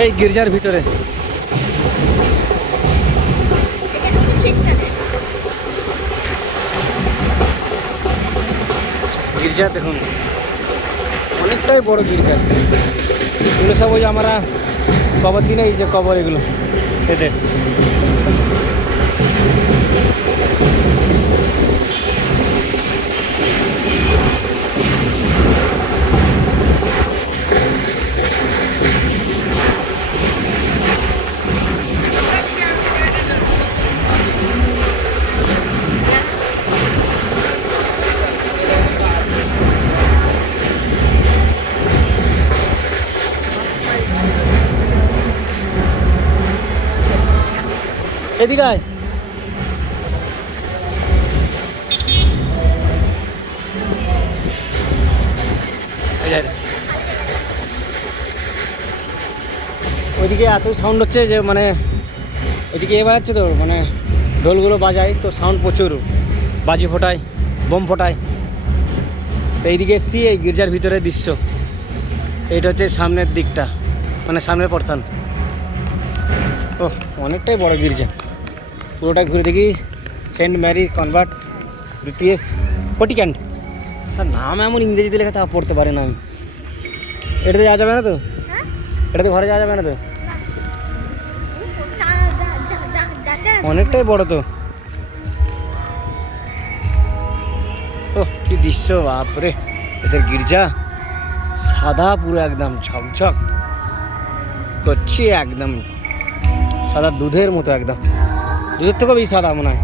এই গির্জার ভিতরে গির্জা দেখুন, অনেকটাই বড় গির্জা। এগুলো সব ওই যে আমরা কবর দিনে এই যে কবর এগুলো এদের। এদিকে আয়। ওইদিকে এত সাউন্ড হচ্ছে যে মানে ওইদিকে এ বাজাচ্ছে তো, মানে ঢোলগুলো বাজায় তো সাউন্ড প্রচুর, বাজি ফোটায়, বোম ফোটায়। তো এইদিকে এসছি, এই গির্জার ভিতরের দৃশ্য। এইটা হচ্ছে সামনের দিকটা, মানে সামনের পোর্শন। ও অনেকটাই বড় গির্জা, পুরোটা ঘুরে দেখি। সেন্ট ম্যারি কনভার্ট বিপিএস পটিক্যান্ট, তার নাম এমন ইংরেজিতে লেখা, তা পড়তে পারে না আমি। এটাতে যাওয়া যাবে না তো? এটাতে ঘরে যাওয়া যাবে না তো? অনেকটাই বড় তো। ও কি দৃশ্য, বাপরে! এদের গির্জা সাদা, পুরো একদম ঝকঝক করছে, একদম সাদা দুধের মতো, একদম দুধের থেকেও বেশি সাদা মনে হয়।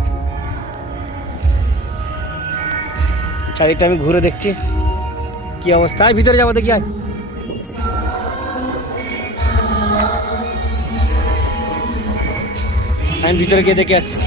চারিদিকটা আমি ঘুরে দেখছি কি অবস্থা। ভিতরে যাবো দেখি, আয়। আমি ভিতরে গিয়ে দেখে আসছি।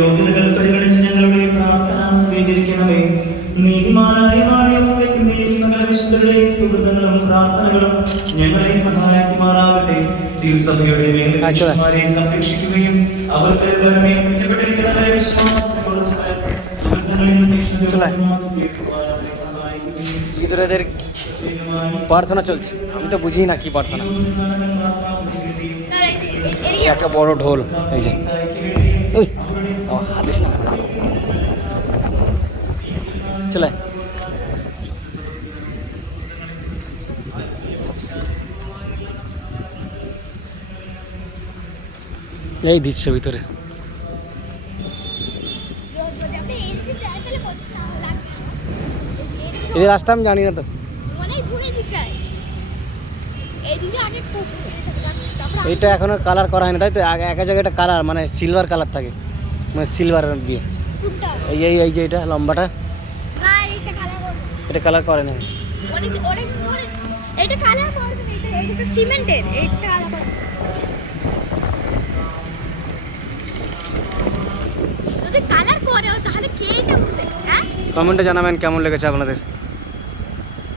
യോഗ്യതകൾ പരിഗണിച്ച് ഞങ്ങളുടെ പ്രാർത്ഥന സ്വീകരിക്കണമേ. നീതിമാനായ സകല വിശുദ്ധരുടെയും സുഹൃത്തുക്കളും പ്രാർത്ഥനകളും ഞങ്ങളെ സഹായിക്കുമാറാകട്ടെ. തിരുസഭയുടെ മേൽമാരെ സംരക്ഷിക്കുകയും അവർക്ക് প্রার্থনা চলছে, আমি তো বুঝি না কি প্রার্থনা। একটা বড় ঢোল, এই যে হাদিস না চলে। এই দৃশ্য ভিতরে এই রাস্তা আমি জানি না তো। এইটা এখনো কালার করা হয়নি, তাই তো? এক জায়গায় একটা কালার, মানে সিলভার কালার থাকে, মানে সিলভার দিয়ে। এই এই যে এটা লম্বাটা, এটা কালার করে না। এটা কালার করে না, এটা সিমেন্টের, এটা আলাদা। যদি কালার করে তাহলে কে এটা হবে? হ্যাঁ, কমেন্টে জানাবেন কেমন লেগেছে আপনাদের।